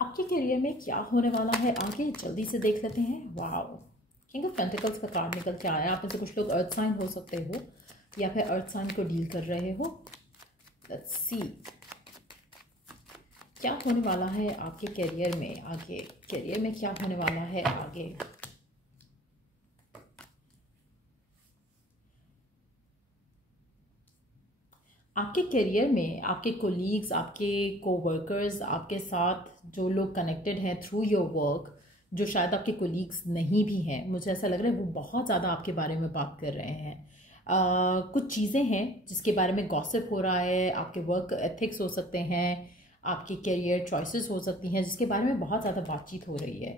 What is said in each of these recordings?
आपके करियर में क्या होने वाला है आगे, जल्दी से देख लेते हैं। वाओ, किंग ऑफ पेंटिकल्स का कार्ड निकल के आया। आप में से कुछ लोग अर्थ साइन हो सकते हो या फिर अर्थ साइन को डील कर रहे हो। लेट्स सी क्या होने वाला है आपके करियर में आगे। करियर में क्या होने वाला है आगे। आपके करियर में आपके कोलीग्स, आपके कोवर्कर्स, आपके साथ जो लोग कनेक्टेड हैं थ्रू योर वर्क, जो शायद आपके कोलीग्स नहीं भी हैं, मुझे ऐसा लग रहा है वो बहुत ज़्यादा आपके बारे में बात कर रहे हैं। कुछ चीज़ें हैं जिसके बारे में गॉसिप हो रहा है। आपके वर्क एथिक्स हो सकते हैं, आपकी करियर चॉइसेस हो सकती हैं जिसके बारे में बहुत ज़्यादा बातचीत हो रही है।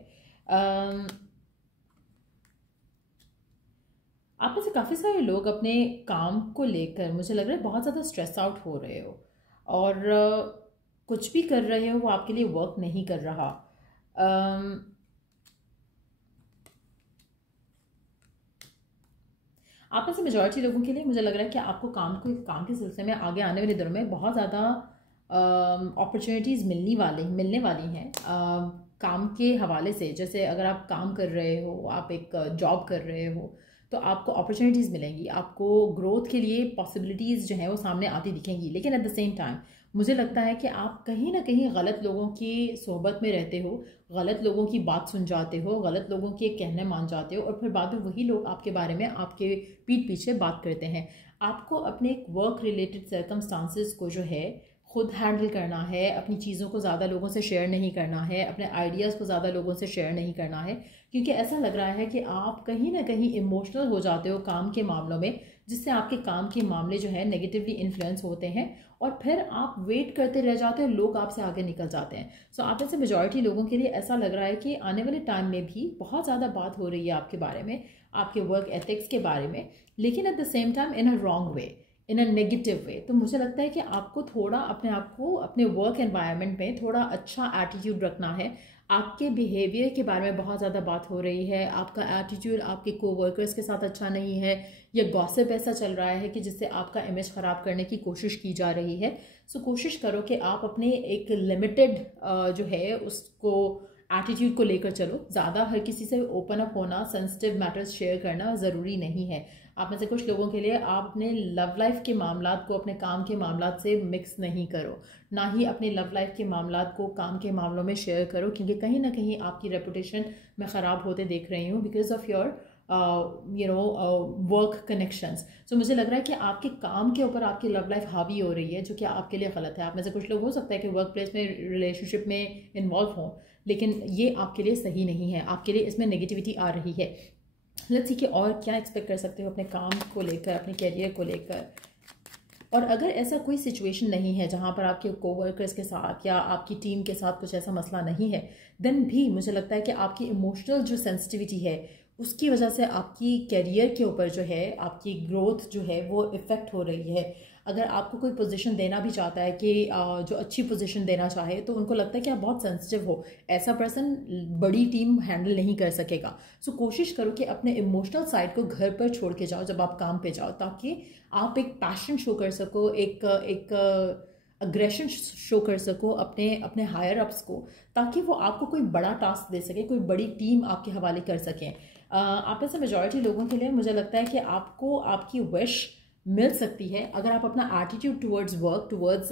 आप में से काफ़ी सारे लोग अपने काम को लेकर मुझे लग रहा है बहुत ज़्यादा स्ट्रेस आउट हो रहे हो और कुछ भी कर रहे हो वो आपके लिए वर्क नहीं कर रहा। आप में से मेजॉरिटी लोगों के लिए मुझे लग रहा है कि आपको काम के सिलसिले में आगे आने वाले दिनों में बहुत ज़्यादा अपॉर्चुनिटीज़ मिलने वाली हैं काम के हवाले से। जैसे अगर आप काम कर रहे हो, आप एक जॉब कर रहे हो, तो आपको अपॉर्चुनिटीज़ मिलेंगी, आपको ग्रोथ के लिए पॉसिबिलिटीज़ जो हैं वो सामने आती दिखेंगी। लेकिन एट द सेम टाइम मुझे लगता है कि आप कहीं ना कहीं गलत लोगों की सोहबत में रहते हो, गलत लोगों की बात सुन जाते हो, गलत लोगों के कहने मान जाते हो और फिर बाद में वही लोग आपके बारे में आपके पीठ पीछे बात करते हैं। आपको अपने वर्क रिलेटेड सर्कमस्टांसिस को जो है खुद हैंडल करना है, अपनी चीज़ों को ज़्यादा लोगों से शेयर नहीं करना है, अपने आइडियाज़ को ज़्यादा लोगों से शेयर नहीं करना है, क्योंकि ऐसा लग रहा है कि आप कहीं ना कहीं इमोशनल हो जाते हो काम के मामलों में, जिससे आपके काम के मामले जो है नेगेटिवली इन्फ्लुएंस होते हैं और फिर आप वेट करते रह जाते हो, लोग आपसे आगे निकल जाते हैं। सो आप में से मेजॉरिटी लोगों के लिए ऐसा लग रहा है कि आने वाले टाइम में भी बहुत ज़्यादा बात हो रही है आपके बारे में, आपके वर्क एथिक्स के बारे में, लेकिन at the same time in a wrong way, in a negative way. तो मुझे लगता है कि आपको थोड़ा अपने आप को अपने वर्क एनवायरनमेंट में थोड़ा अच्छा एटीट्यूड रखना है। आपके बिहेवियर के बारे में बहुत ज़्यादा बात हो रही है, आपका एटीट्यूड आपके कोवर्कर्स के साथ अच्छा नहीं है, या गॉसिप ऐसा चल रहा है कि जिससे आपका इमेज ख़राब करने की कोशिश की जा रही है। सो कोशिश करो कि आप अपने एक लिमिटेड जो है उसको एटीट्यूड को लेकर चलो। ज़्यादा हर किसी से ओपन अप होना, सेंसिटिव मैटर्स शेयर करना ज़रूरी नहीं है। आप में से कुछ लोगों के लिए आप अपने लव लाइफ के मामलात को अपने काम के मामलात से मिक्स नहीं करो, ना ही अपने लव लाइफ के मामलात को काम के मामलों में शेयर करो, क्योंकि कहीं ना कहीं आपकी रेपुटेशन मैं ख़राब होते देख रही हूँ because of your work connections. So मुझे लग रहा है कि आपके काम के ऊपर आपकी लव लाइफ हावी हो रही है, जो कि आपके लिए गलत है। आप में से कुछ लोग हो सकता है कि वर्क प्लेस में रिलेशनशिप में इन्वॉल्व हों, लेकिन ये आपके लिए सही नहीं है, आपके लिए इसमें नेगेटिविटी आ रही है। लेट्स सी कि और क्या एक्सपेक्ट कर सकते हो अपने काम को लेकर, अपने करियर को लेकर। और अगर ऐसा कोई सिचुएशन नहीं है जहाँ पर आपके कोवर्कर्स के साथ या आपकी टीम के साथ कुछ ऐसा मसला नहीं है, देन भी मुझे लगता है कि आपकी इमोशनल जो सेंसिटिविटी है उसकी वजह से आपकी करियर के ऊपर जो है आपकी ग्रोथ जो है वो इफ़ेक्ट हो रही है। अगर आपको कोई पोजीशन देना भी चाहता है कि जो अच्छी पोजीशन देना चाहे, तो उनको लगता है कि आप बहुत सेंसिटिव हो, ऐसा पर्सन बड़ी टीम हैंडल नहीं कर सकेगा। सो कोशिश करो कि अपने इमोशनल साइड को घर पर छोड़ के जाओ जब आप काम पे जाओ, ताकि आप एक पैशन शो कर सको, एक अग्रेशन शो कर सको अपने अपने हायर अप्स को, ताकि वो आपको कोई बड़ा टास्क दे सके, कोई बड़ी टीम आपके हवाले कर सकें। आप में से मेजॉरिटी लोगों के लिए मुझे लगता है कि आपको आपकी विश मिल सकती है अगर आप अपना attitude towards work, towards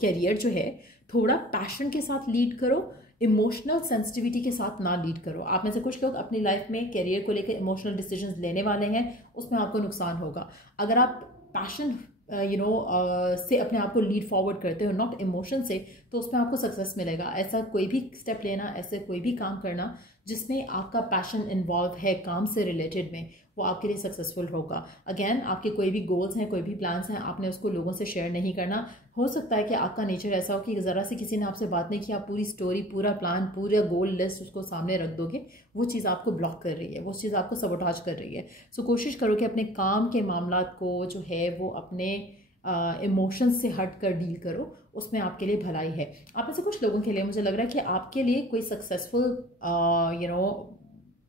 career जो है थोड़ा पैशन के साथ लीड करो, इमोशनल सेंसिटिविटी के साथ ना लीड करो। आप में से कुछ लोग अपनी लाइफ में करियर को लेकर इमोशनल डिसीजंस लेने वाले हैं, उसमें आपको नुकसान होगा। अगर आप पैशन से अपने आप को लीड फॉरवर्ड करते हो, नॉट इमोशन से, तो उसमें आपको सक्सेस मिलेगा। ऐसा कोई भी स्टेप लेना, ऐसे कोई भी काम करना जिसमें आपका पैशन इन्वॉल्व है काम से रिलेटेड में, वो आपके लिए सक्सेसफुल होगा। अगेन, आपके कोई भी गोल्स हैं, कोई भी प्लान्स हैं, आपने उसको लोगों से शेयर नहीं करना। हो सकता है कि आपका नेचर ऐसा हो कि ज़रा से किसी ने आपसे बात नहीं की, आप पूरी स्टोरी, पूरा प्लान, पूरा गोल लिस्ट उसको सामने रख दोगे, वो चीज़ आपको ब्लॉक कर रही है, वो चीज़ आपको सबोटाज कर रही है। सो कोशिश करो कि अपने काम के मामलात को जो है वो अपने इमोशंस से हट कर डील करो, उसमें आपके लिए भलाई है। आप में से कुछ लोगों के लिए मुझे लग रहा है कि आपके लिए कोई सक्सेसफुल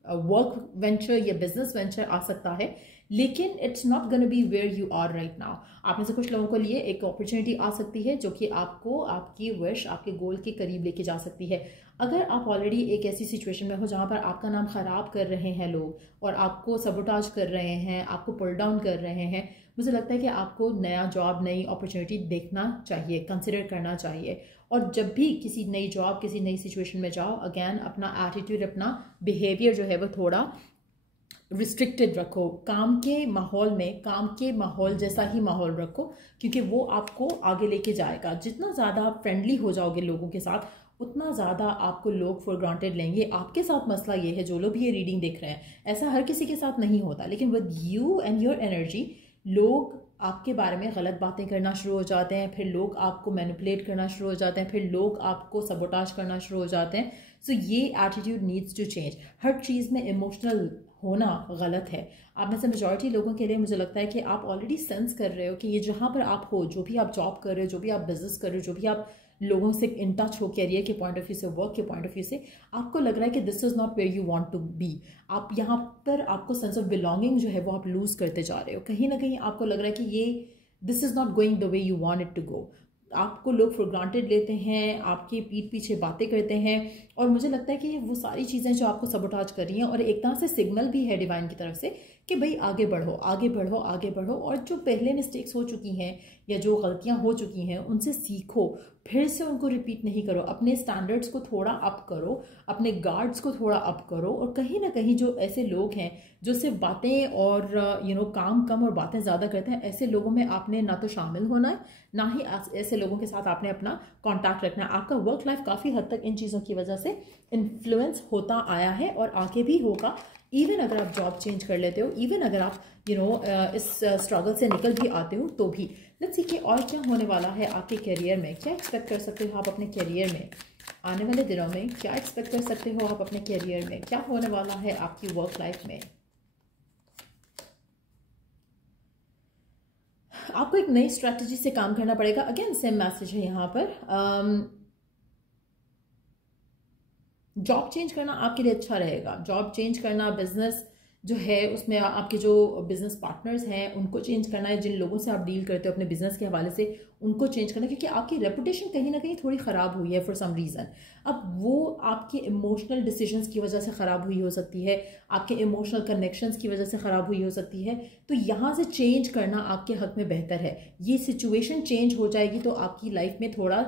वर्क वेंचर या बिजनेस वेंचर आ सकता है, लेकिन it's not gonna be where you are right now. आप में से कुछ लोगों के लिए एक अपॉर्चुनिटी आ सकती है जो कि आपको आपकी विश, आपके गोल के करीब लेके जा सकती है। अगर आप ऑलरेडी एक ऐसी सिचुएशन में हो जहाँ पर आपका नाम ख़राब कर रहे हैं लोग और आपको सबोटाज कर रहे हैं, आपको पुल डाउन कर रहे हैं, मुझे लगता है कि आपको नया जॉब, नई अपॉर्चुनिटी देखना चाहिए, कंसिडर करना चाहिए। और जब भी किसी नई जॉब, किसी नई सिचुएशन में जाओ, अगेन अपना एटीट्यूड, अपना बिहेवियर जो है वो थोड़ा रिस्ट्रिक्टेड रखो। काम के माहौल में काम के माहौल जैसा ही माहौल रखो, क्योंकि वो आपको आगे लेके जाएगा। जितना ज़्यादा आप फ्रेंडली हो जाओगे लोगों के साथ, उतना ज़्यादा आपको लोग फॉर ग्रांटेड लेंगे। आपके साथ मसला ये है, जो लोग भी ये रीडिंग देख रहे हैं, ऐसा हर किसी के साथ नहीं होता, लेकिन with you and your energy लोग आपके बारे में गलत बातें करना शुरू हो जाते हैं, फिर लोग आपको मैनिपुलेट करना शुरू हो जाते हैं, फिर लोग आपको सबोटाज करना शुरू हो जाते हैं। सो ये एटीट्यूड नीड्स टू चेंज। हर चीज़ में इमोशनल होना गलत है। आप में से मेजॉरिटी लोगों के लिए मुझे लगता है कि आप ऑलरेडी सेंस कर रहे हो कि ये जहाँ पर आप हो, जो भी आप जॉब कर रहे हो, जो भी आप बिजनेस कर रहे हो, जो भी आप लोगों से इन टच हो कैरियर के पॉइंट ऑफ व्यू से, वर्क के पॉइंट ऑफ व्यू से, आपको लग रहा है कि this is not where you want to be. आप यहाँ पर आपको सेंस ऑफ बिलोंगिंग जो है वो आप लूज करते जा रहे हो। कहीं ना कहीं आपको लग रहा है कि ये this is not going the way you want it to go. आपको लोग फॉर ग्रांटेड लेते हैं, आपके पीठ पीछे बातें करते हैं, और मुझे लगता है कि वो सारी चीज़ें जो आपको सबोटाज कर रही हैं, और एक तरह से सिग्नल भी है डिवाइन की तरफ से कि भाई आगे बढ़ो, आगे बढ़ो, आगे बढ़ो। और जो पहले मिस्टेक्स हो चुकी हैं या जो गलतियां हो चुकी हैं उनसे सीखो, फिर से उनको रिपीट नहीं करो। अपने स्टैंडर्ड्स को थोड़ा अप करो, अपने गार्ड्स को थोड़ा अप करो। और कहीं ना कहीं जो ऐसे लोग हैं जो सिर्फ बातें और काम कम और बातें ज़्यादा करते हैं, ऐसे लोगों में आपने ना तो शामिल होना है, ना ही ऐसे लोगों के साथ आपने अपना कॉन्टैक्ट रखना है। आपका वर्क लाइफ काफ़ी हद तक इन चीज़ों की वजह से इन्फ्लुएंस होता आया है और आगे भी होगा। इवन अगर आप जॉब चेंज कर लेते हो, इवन अगर आप इस स्ट्रगल से निकल भी आते हो तो भी। लेट्स सी कि और क्या होने वाला है आपके करियर में। क्या एक्सपेक्ट कर सकते हो आप अपने करियर में आने वाले दिनों में? क्या एक्सपेक्ट कर सकते हो आप अपने करियर में? क्या होने वाला है आपकी वर्क लाइफ में? आपको एक नई स्ट्रैटेजी से काम करना पड़ेगा। अगेन सेम मैसेज है यहाँ पर। जॉब चेंज करना आपके लिए अच्छा रहेगा। जॉब चेंज करना, बिजनेस जो है उसमें आपके जो बिजनेस पार्टनर्स हैं उनको चेंज करना है, जिन लोगों से आप डील करते हो अपने बिजनेस के हवाले से उनको चेंज करना, क्योंकि आपकी रेपुटेशन कहीं ना कहीं थोड़ी ख़राब हुई है फॉर सम रीज़न। अब वो आपके इमोशनल डिसीजंस की वजह से ख़राब हुई हो सकती है, आपके इमोशनल कनेक्शंस की वजह से ख़राब हुई हो सकती है। तो यहाँ से चेंज करना आपके हक में बेहतर है। ये सिचुएशन चेंज हो जाएगी तो आपकी लाइफ में थोड़ा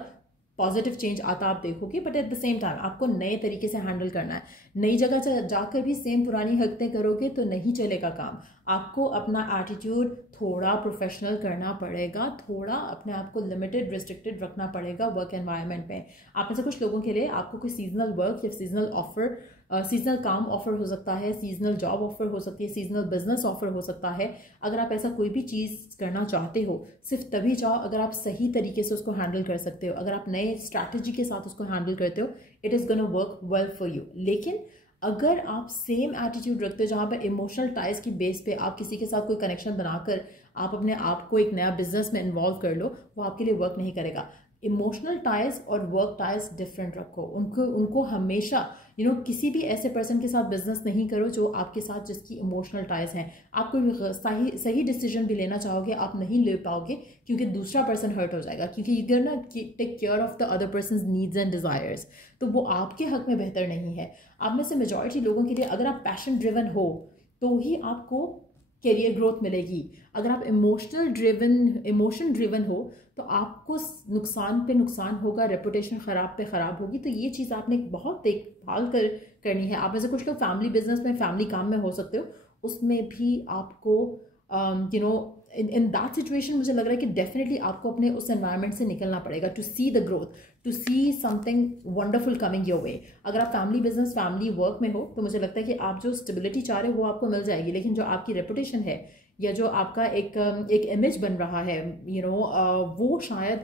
पॉजिटिव चेंज आता आप देखोगे, but at the same time आपको नए तरीके से हैंडल करना है। नई जगह जाकर भी सेम पुरानी हरकतें करोगे तो नहीं चलेगा काम। आपको अपना एटीट्यूड थोड़ा प्रोफेशनल करना पड़ेगा, थोड़ा अपने आप को लिमिटेड, रिस्ट्रिक्टेड रखना पड़ेगा वर्क एनवायरनमेंट में। आप में से कुछ लोगों के लिए आपको कोई सीजनल वर्क या सीजनल ऑफर, सीजनल काम ऑफर हो सकता है, सीजनल जॉब ऑफर हो सकती है, सीजनल बिजनेस ऑफर हो सकता है। अगर आप ऐसा कोई भी चीज़ करना चाहते हो, सिर्फ तभी जाओ अगर आप सही तरीके से उसको हैंडल कर सकते हो, अगर आप नए स्ट्रैटेजी के साथ उसको हैंडल करते हो, it is gonna work well for you. लेकिन अगर आप सेम एटीट्यूड रखते हो जहाँ पर इमोशनल टाइज की बेस पे आप किसी के साथ कोई कनेक्शन बनाकर आप अपने आप को एक नया बिजनेस में इन्वॉल्व कर लो, वो आपके लिए वर्क नहीं करेगा। इमोशनल टाइज और वर्क टाइज डिफरेंट रखो। उनको हमेशा किसी भी ऐसे पर्सन के साथ बिजनेस नहीं करो जो आपके साथ जिसकी इमोशनल टाइज हैं। आप कोई सही डिसीजन भी लेना चाहोगे, आप नहीं ले पाओगे क्योंकि दूसरा पर्सन हर्ट हो जाएगा, क्योंकि you can not take care of the other persons needs and desires. तो वो आपके हक में बेहतर नहीं है। आप में से मेजॉरिटी लोगों के लिए अगर आप पैशन ड्रिवन हो तो ही आपको कैरियर ग्रोथ मिलेगी। अगर आप इमोशन ड्रिवन हो तो आपको नुकसान पे नुकसान होगा, रेपुटेशन ख़राब पे ख़राब होगी। तो ये चीज़ आपने बहुत देखभाल करनी है। आप में से कुछ लोग फैमिली बिजनेस में, फैमिली काम में हो सकते हो, उसमें भी आपको इन दैट सिचुएशन मुझे लग रहा है कि डेफिनेटली आपको अपने उस एनवायरनमेंट से निकलना पड़ेगा to see the growth, to see something wonderful coming your way. अगर आप फैमिली बिजनेस, फैमिली वर्क में हो तो मुझे लगता है कि आप जो स्टेबिलिटी चाह रहे हो वो आपको मिल जाएगी, लेकिन जो आपकी रेपुटेशन है या जो आपका एक इमेज बन रहा है वो शायद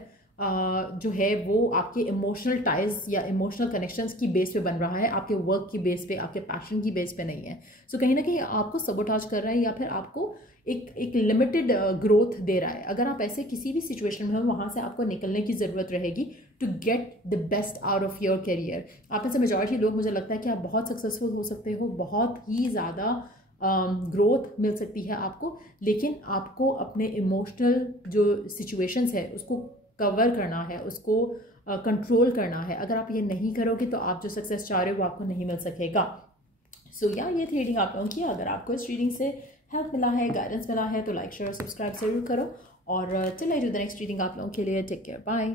जो है वो आपके इमोशनल टाइज या इमोशनल कनेक्शंस की बेस पे बन रहा है, आपके वर्क की बेस पे, आपके पैशन की बेस पे नहीं है। सो कहीं ना कहीं आपको सबोटाज कर रहा है या फिर आपको एक लिमिटेड ग्रोथ दे रहा है। अगर आप ऐसे किसी भी सिचुएशन में हो, वहाँ से आपको निकलने की ज़रूरत रहेगी to get the best out of your career. आप में से मेजॉरिटी लोग, मुझे लगता है कि आप बहुत सक्सेसफुल हो सकते हो, बहुत ही ज़्यादा ग्रोथ मिल सकती है आपको, लेकिन आपको अपने इमोशनल जो सिचुएशंस है उसको कवर करना है, उसको कंट्रोल करना है। अगर आप ये नहीं करोगे तो आप जो सक्सेस चाह रहे हो वो आपको नहीं मिल सकेगा। सो ये थी रीडिंग आप लोगों की। अगर आपको इस रीडिंग से हेल्प मिला है, गाइडेंस मिला है, तो लाइक शेयर सब्सक्राइब ज़रूर करो। और till I do the next reading आप लोगों के लिए टेक केयर, बाय।